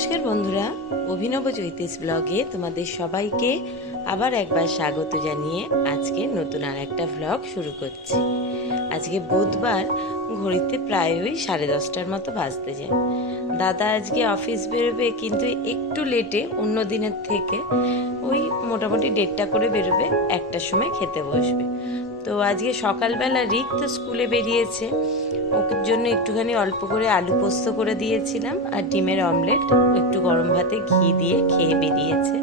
নমস্কার বন্ধুরা, অভিনব জ্যোতিষ ব্লগে তোমাদের সবাইকে আবার একবার স্বাগত জানিয়ে আজকে নতুন আর একটা ব্লগ শুরু করছি। আজকে বুধবার, ঘড়িতে প্রায় ওই 10:30টার মতো বাজতে যায়। দাদা আজকে অফিস বেরোবে, কিন্তু একটু লেটে, অন্য দিনের থেকে ওই মোটামুটি 1:30টা করে বেরোবে, 1টার সময় খেতে বসবে। তো আজকে সকালবেলা রিক তো স্কুলে বেরিয়েছে, ওর জন্য একটুখানি অল্প করে আলু পোস্ত করে দিয়েছিলাম আর ডিমের অমলেট একটু গরম ভাতে ঘি দিয়ে খেয়ে বেরিয়েছে।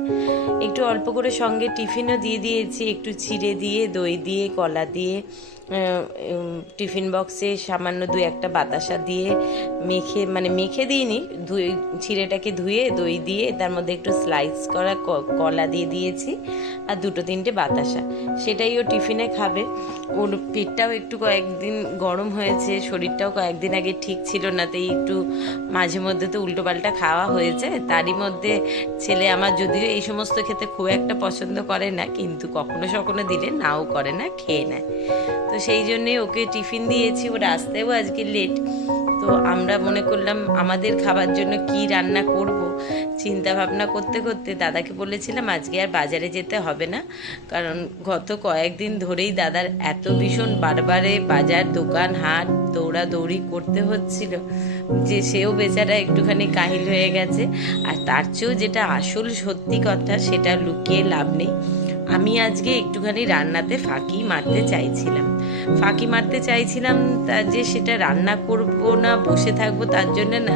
একটু অল্প করে সঙ্গে টিফিনও দিয়ে দিয়েছি, একটু চিড়ে দিয়ে, দই দিয়ে, কলা দিয়ে, টিফিন বক্সে সামান্য 2-1টা বাতাসা দিয়ে মেখে দিইনি, চিড়েটাকে ধুয়ে দই দিয়ে তার মধ্যে একটু স্লাইস করা কলা দিয়ে দিয়েছি আর 2-3টে বাতাসা, সেটাই ও টিফিনে খাবে। ওর পেটটাও একটু কয়েকদিন গরম হয়েছে, শরীরটাও কয়েকদিন আগে ঠিক ছিল না, তাই একটু মাঝে মধ্যে তো উল্টোপাল্টা খাওয়া হয়েছে। তারই মধ্যে ছেলে আমার যদিও এই সমস্ত খেতে খুব একটা পছন্দ করে না, কিন্তু কখনো সখনো দিলে নাও করে না, খেয়ে নেয়। তো সেই জন্যে ওকে টিফিন দিয়েছি, ওর আসতেও আজকে লেট। তো আমরা মনে করলাম আমাদের খাবার জন্য কি রান্না করব, চিন্তা ভাবনা করতে করতে দাদাকে বলেছিলাম আজকে আর বাজারে যেতে হবে না, কারণ গত কয়েকদিন ধরেই দাদার এত ভীষণ বারবারে বাজার দোকান হাট দৌড়াদৌড়ি করতে হচ্ছিল যে সেও বেচারা একটুখানি কাহিল হয়ে গেছে। আর তার চেয়েও যেটা আসল সত্যি কথা, সেটা লুকিয়ে লাভ নেই, আমি আজকে একটুখানি রান্নাতে ফাঁকি মারতে চাইছিলাম। তা যে সেটা রান্না করব না, বসে থাকবো তার জন্য না,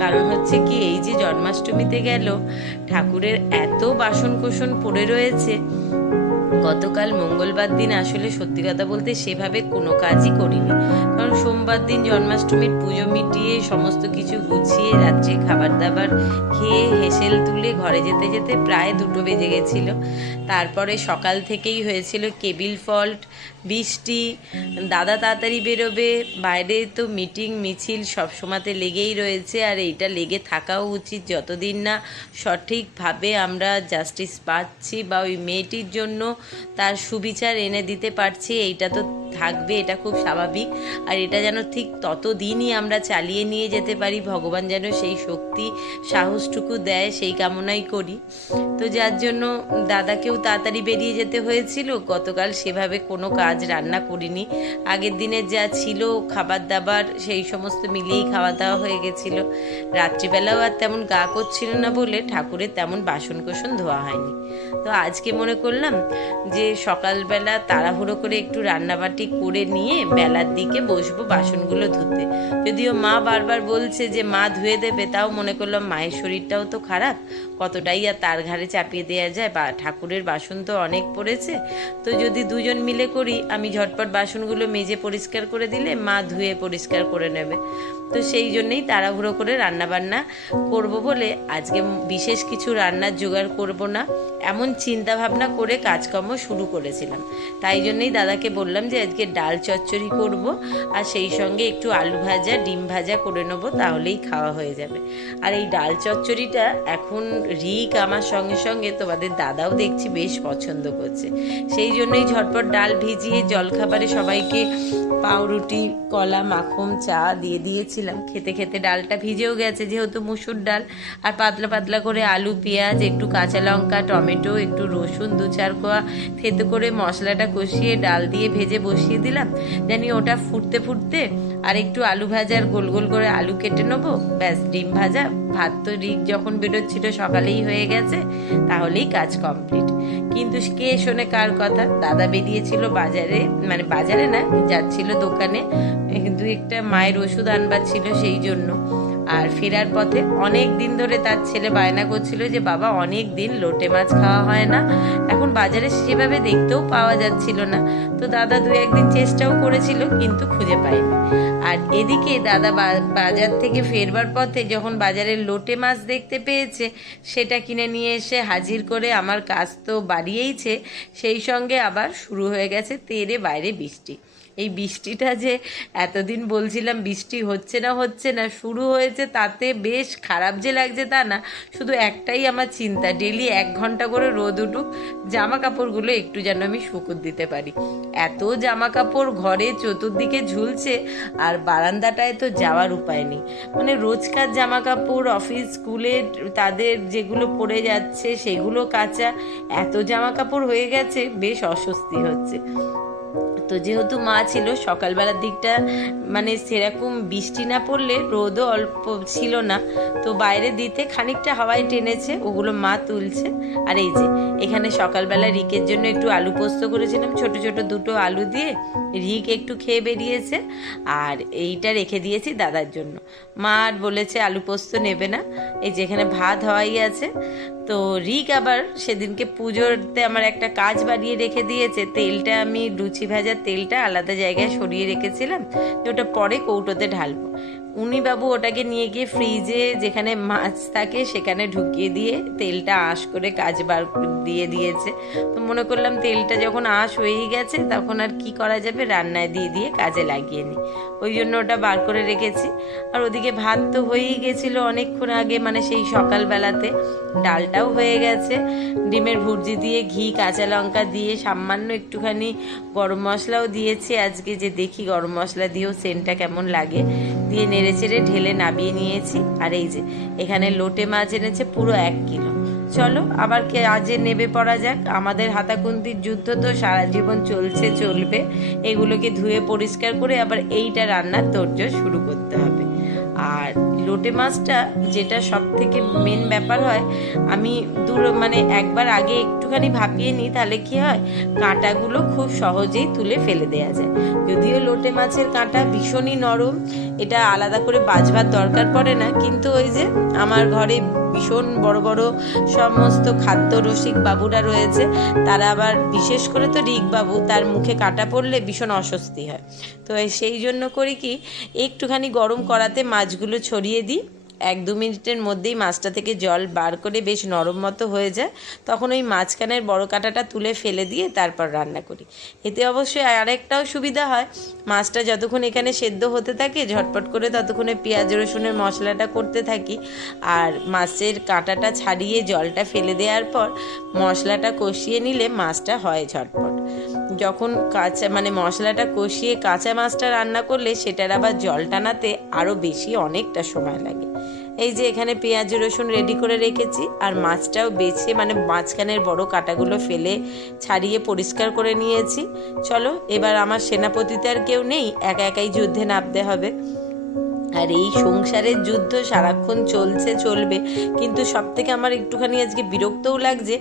কারণ হচ্ছে কি, এই যে জন্মাষ্টমীতে গেল, ঠাকুরের এত বাসন কোসন পড়ে রয়েছে। গতকাল মঙ্গলবার দিন আসলে সত্যি কথা বলতে সেভাবে কোনো কাজই করিনি, কারণ সোমবার দিন জন্মাষ্টমীর পুজো মিটিয়ে সমস্ত কিছু গুছিয়ে রাত্রে খাবার দাবার খেয়ে হেসেল তুলে ঘরে যেতে যেতে প্রায় 2টো বেজে গেছিল। তারপরে সকাল থেকেই হয়েছিল কেবিল ফল্ট, বৃষ্টি, দাদা তাড়াতাড়ি বেরোবে, বাইরে তো মিটিং মিছিল সবসময়তে লেগেই রয়েছে, আর এইটা লেগে থাকাও উচিত যতদিন না সঠিকভাবে আমরা জাস্টিস পাচ্ছি বা ওই মেয়েটির জন্য তার সুবিচার এনে দিতে পারছি, এইটা তো থাকবে, এটা খুব স্বাভাবিক। আর এটা যেন ঠিক ততদিনই আমরা চালিয়ে নিয়ে যেতে পারি, ভগবান যেন সেই শক্তি সাহসটুকু দেয়, সেই কামনাই করি। তো যার জন্য দাদাকেও তাড়াতাড়ি বেরিয়ে যেতে হয়েছিল। গতকাল সেভাবে কোনো কাজ রান্না করিনি, আগের দিনের যা ছিল খাবার দাবার সেই সমস্ত মিলিয়েই খাওয়া দাওয়া হয়ে গেছিল। রাত্রিবেলাও আর তেমন গা করছিল না বলে ঠাকুরের তেমন বাসন কোসন ধোয়া হয়নি। তো আজকে মনে করলাম যে সকালবেলা তাড়াহুড়ো করে একটু রান্নাবাটি করে নিয়ে বেলার দিকে বসবো বাসনগুলো ধুতে। যদিও মা বারবার বলছে যে মা ধুয়ে দেবে, তাও মনে করলাম মায়ের শরীরটাও তো খারাপ, কতটাই আর তার ঘাড়ে চাপিয়ে দেওয়া যায়, বা ঠাকুরের বাসন তো অনেক পড়েছে। তো যদি দুজন মিলে করি, আমি ঝটপট বাসনগুলো মেজে পরিষ্কার করে দিলে মা ধুয়ে পরিষ্কার করে নেবে। তো সেই জন্যেই তাড়াহুড়ো করে রান্নাবান্না করব বলে আজকে বিশেষ কিছু রান্নার জোগাড় করব না, এমন চিন্তা ভাবনা করে কাজকর্ম শুরু করেছিলাম। তাই জন্যই দাদাকে বললাম যে আজকে ডাল চচ্চড়ি করব, আর সেই সঙ্গে একটু আলু ভাজা ডিম ভাজা করে নেবো, তাহলেই খাওয়া হয়ে যাবে। আর এই ডাল চচ্চড়িটা এখন রিক আমার সঙ্গে সঙ্গে তোমাদের দাদাও দেখছি বেশ পছন্দ করছে, সেই জন্যই ঝটপট ডাল ভিজিয়ে জলখাবারে সবাইকে পাউরুটি কলা মাখন চা দিয়ে দিয়েছিলাম। খেতে খেতে ডালটা ভিজেও গেছে, যেহেতু মুসুর ডাল, আর পাতলা পাতলা করে আলু পেঁয়াজ একটু কাঁচা লঙ্কা টমেটো একটু রসুন 2-4 কোয়া থেতো করে মশলাটা কষিয়ে ডাল দিয়ে ভেজে বসিয়ে দিলাম। জানি ওটা ফুটতে ফুটতে আর একটু আলু ভাজার গোল গোল করে আলু কেটে নেবো, ব্যাস ডিম ভাজা। ভাত তো রিক যখন বেরোচ্ছিল সকালেই হয়ে গেছে, তাহলেই কাজ কমপ্লিট। কিন্তু কে শোনে কার কথা, দাদা বেরিয়েছিল বাজারে, বাজারে না, যাচ্ছিল দোকানে, 2-1টা মায়ের ওষুধ আনবার ছিল সেই জন্য। আর ফেরার পথে অনেক দিন ধরে তার ছেলে বায়না করছিল যে বাবা অনেক দিন লোটে মাছ খাওয়া হয় না, এখন বাজারে সেভাবে দেখতেও পাওয়া যাচ্ছিল না। তো দাদা 2-1 দিন চেষ্টাও করেছিল, কিন্তু খুঁজে পায়নি। আর এদিকে দাদা বাজার থেকে ফেরবার পথে যখন বাজারের লোটে মাছ দেখতে পেয়েছে, সেটা কিনে নিয়ে এসে হাজির করে আমার কাজ তো বাড়িয়েইছে, সেই সঙ্গে আবার শুরু হয়ে গেছে তেরে বাইরে বৃষ্টি। এই বৃষ্টিটা যে এতদিন বলছিলাম বৃষ্টি হচ্ছে না শুরু হয়েছে, তাতে বেশ খারাপ যে লাগছে তা না, শুধু একটাই আমার চিন্তা, ডেলি 1 ঘন্টা করে রোদ উঠুক, জামা কাপড়গুলো একটু যেন আমি শুকোতে দিতে পারি। এত জামা কাপড় ঘরে চতুর্দিকে ঝুলছে, আর বারান্দাটায় তো যাওয়ার উপায় নেই। মানে রোজকার জামা কাপড়, অফিস স্কুলে তাদের যেগুলো পরে যাচ্ছে সেগুলো কাচা, এত জামা কাপড় হয়ে গেছে, বেশ অস্বস্তি হচ্ছে। তো যেহেতু মা ছিল, সকালবেলার দিকটা মানে সেরকম বৃষ্টি না পড়লে রোদও অল্প ছিল না, তো বাইরে দিতে খানিকটা হাওয়ায় টেনেছে, ওগুলো মা তুলছে। আর এই যে এখানে সকালবেলা রিকের জন্য একটু আলু পোস্ত করেছিলাম, ছোট ছোট 2টো আলু দিয়ে। রিক একটু খেয়ে বেরিয়েছে, আর এইটা রেখে দিয়েছি দাদার জন্য। মা আর বলেছে আলু পোস্ত নেবে না। এই যে এখানে ভাত হওয়াই আছে। তো রিক আবার সেদিনকে পুজোতে আমার একটা কাজ বাড়িয়ে রেখে দিয়েছে, তেলটা আমি লুচি ভাজার তেলটা আলাদা জায়গায় সরিয়ে রেখেছিলাম, যে ওটা পরে কৌটোতে ঢালবো। উনি বাবু ওটাকে নিয়ে গিয়ে ফ্রিজে যেখানে মাছ থাকে সেখানে ঢুকিয়ে দিয়ে তেলটা আঁশ করে কাজ বার দিয়ে দিয়েছে। তো মনে করলাম তেলটা যখন আঁশ হয়েই গেছে তখন আর কি করা যাবে, রান্নায় দিয়ে দিয়ে কাজে লাগিয়ে নিই, ওই জন্য ওটা বার করে রেখেছি। আর ওদিকে ভাত তো হয়েই গেছিল অনেকক্ষণ আগে, মানে সেই সকালবেলাতে। ডালটাও হয়ে গেছে, ডিমের ভুর্জি দিয়ে ঘি কাঁচা লঙ্কা দিয়ে সামান্য একটুখানি গরম মশলাও দিয়েছি আজকে, যে দেখি গরম মশলা দিয়েও সেন্টটা কেমন লাগে, দিয়ে নেড়ে চেড়ে ঢেলে নামিয়ে নিয়েছি। আর এই যে এখানে লোটে মাছ এনেছে পুরো 1 কিলো। চলো আবার কাজে নেবে পড়া যাক। আমাদের হাতাখুন্তির যুদ্ধ তো সারা জীবন চলবে, এগুলোকে ধুয়ে পরিষ্কার করে আবার এইটা রান্নার তোড়জোড় শুরু করতে হবে। আর লোটে মাছটা যেটা সব থেকে মেন ব্যাপার হয়, আমি মানে একবার আগে একটুখানি ভাপিয়ে নিই, তাহলে কি হয়, কাঁটাগুলো খুব সহজেই তুলে ফেলে দেওয়া যায়। যদিও লোটে মাছের কাঁটা ভীষণই নরম, এটা আলাদা করে বাছবার দরকার পড়ে না, কিন্তু ওই যে আমার ঘরে ভীষণ বড় বড় সমস্ত খাদ্য রসিক বাবুরা রয়েছে, তারা আবার বিশেষ করে তো রিক বাবু, তার মুখে কাঁটা পড়লে ভীষণ অস্বস্তি হয়। তো সেই জন্য করি কি, একটুখানি গরম কড়াতে মাছগুলো ছড়িয়ে দিই, 1-2 মিনিটের মধ্যেই মাছটা থেকে জল বার করে বেশ নরম মতো হয়ে যায়, তখন ওই মাঝখানের বড় কাঁটাটা তুলে ফেলে দিয়ে তারপর রান্না করি। এতে অবশ্যই আরেকটাও সুবিধা হয়, মাছটা যতক্ষণ এখানে সেদ্ধ হতে থাকে ঝটপট করে ততক্ষণে পেঁয়াজ রসুনের মশলাটা করতে থাকি, আর মাছের কাঁটাটা ছাড়িয়ে জলটা ফেলে দেওয়ার পর মশলাটা কষিয়ে নিলে মাছটা হয় ঝটপট। যখন কাঁচা মানে মশলাটা কষিয়ে কাঁচা মাছটা রান্না করলে সেটার আবার জল টানাতে আরও বেশি অনেকটা সময় লাগে। এই যে এখানে পেঁয়াজ রসুন রেডি করে রেখেছি, আর মাছটাও বেছে মানে মাঝখানের বড় কাঁটাগুলো ফেলে ছাড়িয়ে পরিষ্কার করে নিয়েছি। চলো এবার আমার সেনাপতিতে আর কেউ নেই, একা একাই যুদ্ধে নামতে হবে। আর এই সংসারের যুদ্ধ সারাক্ষণ চলবে, কিন্তু সব থেকে আমার একটুখানি আজকে বিরক্তও লাগছে।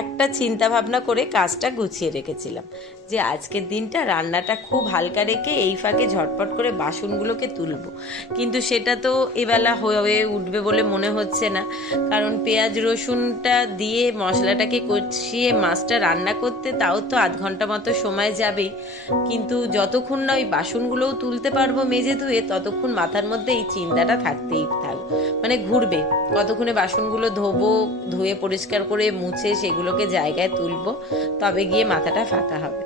একটা চিন্তা ভাবনা করে কাজটা গুছিয়ে রেখেছিলাম, যে আজকের দিনটা রান্নাটা খুব হালকা রেখে এই ফাঁকে ঝটপট করে বাসনগুলোকে তুলবো, কিন্তু সেটা তো এবেলা হয়ে উঠবে বলে মনে হচ্ছে না, কারণ পেঁয়াজ রসুনটা দিয়ে মশলাটাকে কষিয়ে মাছটা রান্না করতে তাও তো 1/2 ঘন্টা মতো সময় যাবেই, কিন্তু যতক্ষণ না ওই বাসনগুলোও তুলতে পারবো মেজে ধুয়ে, ততক্ষণ মাথার মধ্যে এই চিন্তাটা থাকতেই থাকবে, মানে ঘুরবে কতক্ষণে বাসনগুলো ধোবো, ধুয়ে পরিষ্কার করে মুছে সেগুলোকে জায়গায় তুলবো, তবে গিয়ে মাথাটা ফাঁকা হবে।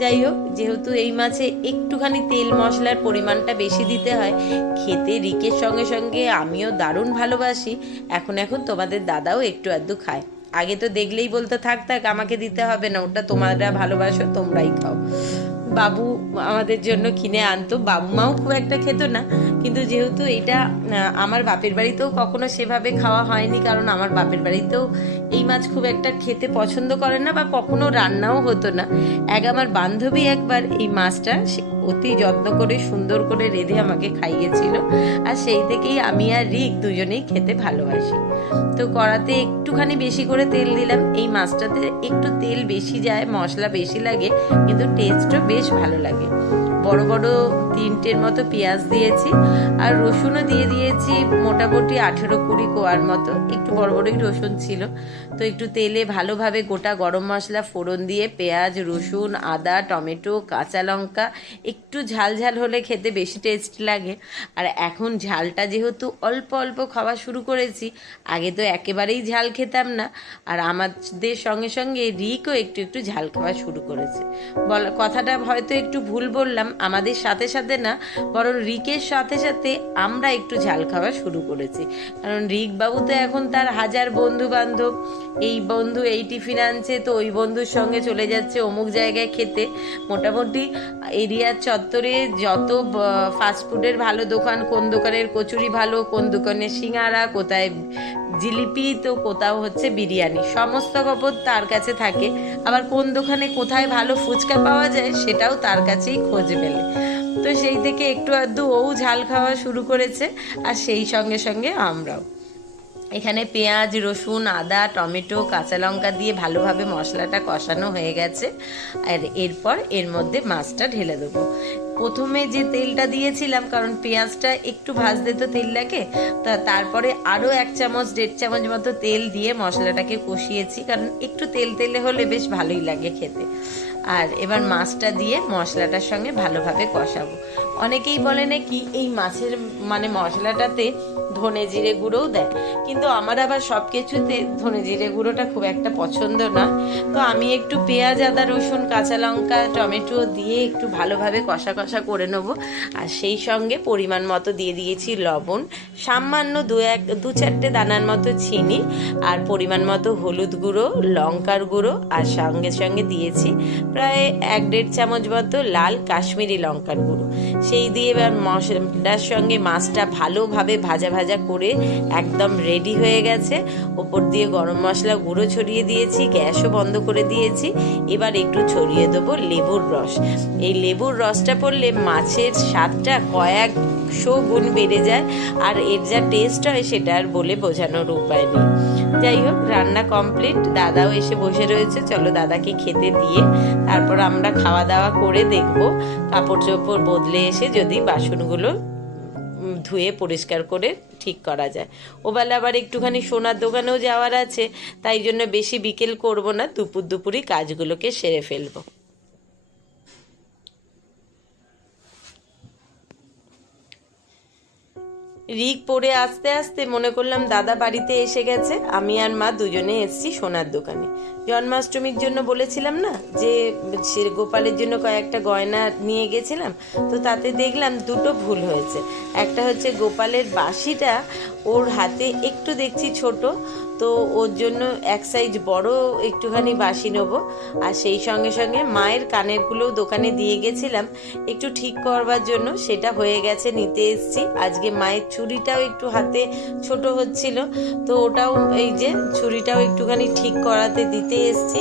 যাই হোক, যেহেতু এই মাছে একটুখানি তেল মশলার পরিমাণটা বেশি দিতে হয়, খেতে রিকের সঙ্গে সঙ্গে আমিও দারুণ ভালোবাসি, এখন তোমাদের দাদাও একটু আধটু খায়। আগে তো দেখলেই বলতো থাক আমাকে দিতে হবে না, ওটা তোমরা ভালোবাসো তোমরাই খাও। বাবু আমাদের জন্য কিনে আনতো, বাবু মাও খুব একটা খেত না, কিন্তু যেহেতু এটা আমার বাপের বাড়িতেও কখনো সেভাবে খাওয়া হয়নি, কারণ আমার বাপের বাড়িতেও এই মাছ খুব একটা খেতে পছন্দ করে না, বা কখনো রান্নাও হতো না। আমার বান্ধবী একবার এই মাছটা অতি যত্ন করে সুন্দর করে রেঁধে আমাকে খাইয়েছিল, আর সেই থেকেই আমি আর রিক দুজনেই খেতে ভালোবাসি। তো কড়াতে একটুখানি বেশি করে তেল দিলাম, এই মাছটাতে একটু তেল বেশি যায়, মশলা বেশি লাগে, কিন্তু টেস্টও বেশ ভালো লাগে। বড় বড় 3টের মতো পেঁয়াজ দিয়েছি, আর রসুনও দিয়ে দিয়েছি মোটামুটি 18-20 কোয়ার মতো, একটু বড় বড়ই রসুন ছিল। তো একটু তেলে ভালোভাবে গোটা গরম মশলা ফোড়ন দিয়ে পেঁয়াজ রসুন আদা টমেটো কাঁচা লঙ্কা একটু ঝাল ঝাল হলে খেতে বেশি টেস্ট লাগে। আর এখন ঝালটা যেহেতু অল্প অল্প খাওয়া শুরু করেছি, আগে তো একেবারেই ঝাল খেতাম না, আর আমাদের সঙ্গে সঙ্গে রিকও একটু একটু ঝাল খাওয়া শুরু করেছে। কথাটা হয়তো একটু ভুল বললাম, আমাদের সাথে সাথে না, বরং রিকের সাথে সাথে আমরা একটু ঝাল খাওয়া শুরু করেছি। কারণ রিক বাবু তো এখন তার হাজার বন্ধু বান্ধব, এই বন্ধু এই টিফিন আনছে তো ওই বন্ধুর সঙ্গে চলে যাচ্ছে অমুক জায়গায় খেতে। মোটামুটি এরিয়ার চত্বরে যত ফাস্টফুডের ভালো দোকান, কোন দোকানের কচুরি ভালো, কোন দোকানের সিঙ্গারা, কোথায় জিলিপি, তো কোথাও হচ্ছে বিরিয়ানি, সমস্ত খবর তার কাছে থাকে। আবার কোন দোকানে কোথায় ভালো ফুচকা পাওয়া যায় সেটাও তার কাছেই খোঁজ মেলে। তো সেই থেকে একটু আধটু ও ঝাল খাওয়া শুরু করেছে, আর সেই সঙ্গে সঙ্গে আমরাও। এখানে পেঁয়াজ, রসুন, আদা, টমেটো, কাঁচা লঙ্কা দিয়ে ভালোভাবে মশলাটা কষানো হয়ে গেছে। আর এরপর এর মধ্যে মাছটা ঢেলে দেবো। প্রথমে যে তেলটা দিয়েছিলাম, কারণ পেঁয়াজটা একটু ভাজতে তো তেল লাগে, তারপরে আরও 1 চামচ 1.5 চামচ মতো তেল দিয়ে মশলাটাকে কষিয়েছি, কারণ একটু তেল তেলে হলে বেশ ভালোই লাগে খেতে। আর এবার মাছটা দিয়ে মশলাটার সঙ্গে ভালোভাবে কষাবো। অনেকেই বলে নাকি এই মাছের মশলাটাতে ধনে জিরে গুঁড়োও দেয়, কিন্তু আমার আবার সব কিছুতে ধনে জিরে গুঁড়োটা খুব একটা পছন্দ না। তো আমি একটু পেঁয়াজ, আদা, রসুন, কাঁচা লঙ্কা, টমেটো দিয়ে একটু ভালোভাবে কষা কষা করে নেবো। আর সেই সঙ্গে পরিমাণ মতো দিয়ে দিয়েছি লবণ, সামান্য 2-4টে দানার মতো চিনি, আর পরিমাণ মতো হলুদ গুঁড়ো, লঙ্কার গুঁড়ো, আর সঙ্গে সঙ্গে দিয়েছি প্রায় 1-1.5 চামচ মতো লাল কাশ্মীরি লঙ্কার গুঁড়ো। সেই দিয়ে এবার মশলার সঙ্গে মাছটা ভালোভাবে ভাজা ভাজা করে একদম রেডি হয়ে গেছে। ওপর দিয়ে গরম মশলা গুঁড়ো ছড়িয়ে দিয়েছি, গ্যাসও বন্ধ করে দিয়েছি। এবার একটু ছড়িয়ে দেবো লেবুর রস। এই লেবুর রসটা পড়লে মাছের স্বাদটা কয়েকশো গুণ বেড়ে যায়, আর এর যা টেস্ট হয় সেটা আর বলে বোঝানোর উপায় নেই। যাই হোক, রান্না কমপ্লিট, দাদাও এসে বসে রয়েছে। চলো দাদাকে খেতে দিয়ে তারপর আমরা খাওয়া দাওয়া করে দেখব কাপড় চোপড় বদলে এসে যদি বাসনগুলো ধুয়ে পরিষ্কার করে ঠিক করা যায়। ওবেলা আবার একটুখানি সোনার দোকানেও যাওয়ার আছে, তাই জন্য বেশি বিকেল করব না, দুপুরই কাজগুলোকে সেরে ফেলবো। রিক পড়ে আস্তে আস্তে মনে করলাম দাদা বাড়িতে এসে গেছে। আমি আর মা দুজনে এসেছি সোনার দোকানে। জন্মাষ্টমীর জন্য বলেছিলাম না যে গোপালের জন্য কয়েকটা গয়না নিয়ে গেছিলাম, তো তাতে দেখলাম দুটো ভুল হয়েছে। একটা হচ্ছে গোপালের বাঁশিটা ওর হাতে একটু দেখছি ছোট, তো ওর জন্য 1 সাইজ বড় একটুখানি বাঁশি নেবো। আর সেই সঙ্গে সঙ্গে মায়ের কানেরগুলোও দোকানে দিয়ে গেছিলাম একটু ঠিক করবার জন্য, সেটা হয়ে গেছে, নিতে এসেছি। আজকে মায়ের চুড়িটাও একটু হাতে ছোট হচ্ছিল, তো ওটাও এই যে চুড়িটাও একটুখানি ঠিক করাতে দিতে এসেছি।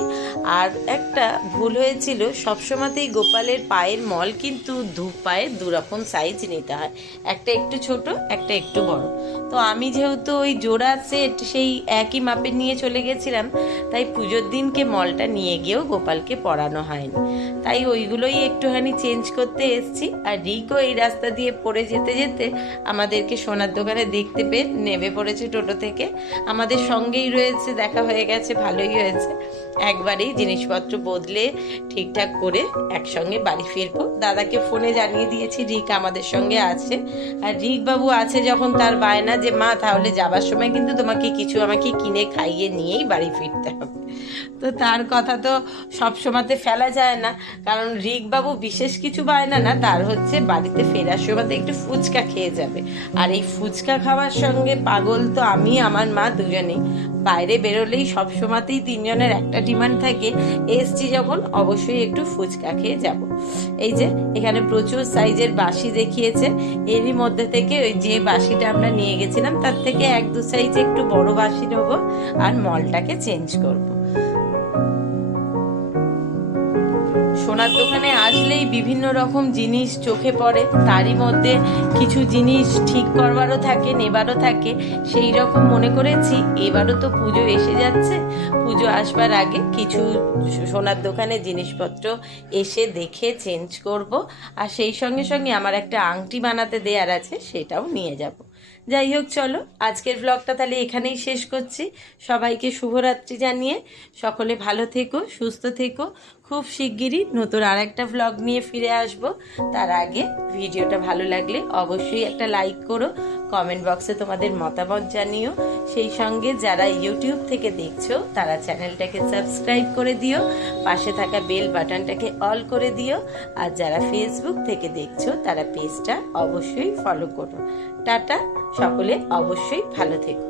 আর একটা ভুল হয়েছিল, সবসময়তেই গোপালের পায়ের মল কিন্তু পায়ের 2 রকম সাইজ নিতে হয়, একটা একটু ছোট, একটা একটু বড়। তো আমি যেহেতু ওই জোড়া সেট সেই একই মাপে নিয়ে চলে গেছিলাম, তাই পুজোর দিনকে মলটা নিয়ে গিয়েও গোপালকে পরানো হয়নি, তাই ওইগুলোই একটুখানি চেঞ্জ করতে এসছি। আর রিকও এই রাস্তা দিয়ে পড়ে যেতে যেতে আমাদেরকে সোনার দোকানে দেখতে পেয়ে নেমে পড়েছে টোটো থেকে, আমাদের সঙ্গেই রয়েছে, দেখা হয়ে গেছে, ভালোই হয়েছে। একবারেই জিনিসপত্র বদলে ঠিকঠাক করে একসঙ্গে বাড়ি ফিরবো। দাদাকে ফোনে জানিয়ে দিয়েছি রিক আমাদের সঙ্গে আছে, আর রিক বাবু আছে যখন তার বায়না যে মা তাহলে যাবার সময় কিন্তু তোমাকে কিছু আমাকে কিনে খাইয়ে নিয়েই বাড়ি ফিরতে হবে। তো তার কথা তো সব সময়তে ফেলা যায় না, কারণ রিক বাবু বিশেষ কিছু বায়না না, তার হচ্ছে বাড়িতে ফেরার সময়তে একটু ফুচকা খেয়ে যাবে। আর এই ফুচকা খাওয়ার সঙ্গে পাগল তো আমি, আমার মা দুজনেই। বাইরে বেরোলেই সব সময়তেই 3 জনের একটা ডিমান্ড থাকে, এসছি যখন অবশ্যই একটু ফুচকা খেয়ে যাব। এই যে এখানে প্রচুর সাইজের বাঁশি দেখিয়েছে, এরই মধ্যে থেকে ওই যে বাঁশিটা আমরা নিয়ে গেছিলাম তার থেকে 1-2 সাইজ একটু বড় বাঁশি নেবো, আর মলটাকে চেঞ্জ করব। সোনার দোকানে আসলেই বিভিন্ন রকম জিনিস চোখে পড়ে, তারই মধ্যে কিছু জিনিস ঠিক করবারও থাকে, নেবারও থাকে। সেই রকম মনে করেছি এবারও তো পুজো এসে যাচ্ছে, পুজো আসবার আগে কিছু সোনার দোকানে জিনিসপত্র এসে দেখে চেঞ্জ করব। আর সেই সঙ্গে সঙ্গে আমার একটা আংটি বানাতে দেওয়ার আছে, সেটাও নিয়ে যাব। যাই হোক, চলো আজকের ব্লগটা তাহলে এখানেই শেষ করছি। সবাইকে শুভরাত্রি জানিয়ে সকলে ভালো থেকো, সুস্থ থেকো। খুব শিগগিরই নতুন আর একটা ব্লগ নিয়ে ফিরে আসব। তার আগে ভিডিওটা ভালো লাগলে অবশ্যই একটা লাইক করো, কমেন্ট বক্সে তোমাদের মতামত জানিও। সেই সঙ্গে যারা ইউটিউব থেকে দেখছো তারা চ্যানেলটাকে সাবস্ক্রাইব করে দিও, পাশে থাকা বেল বাটনটাকে অল করে দিও। আর যারা ফেসবুক থেকে দেখছো তারা পেজটা অবশ্যই ফলো করো। টাটা, সকলে অবশ্যই ভালো থেকো।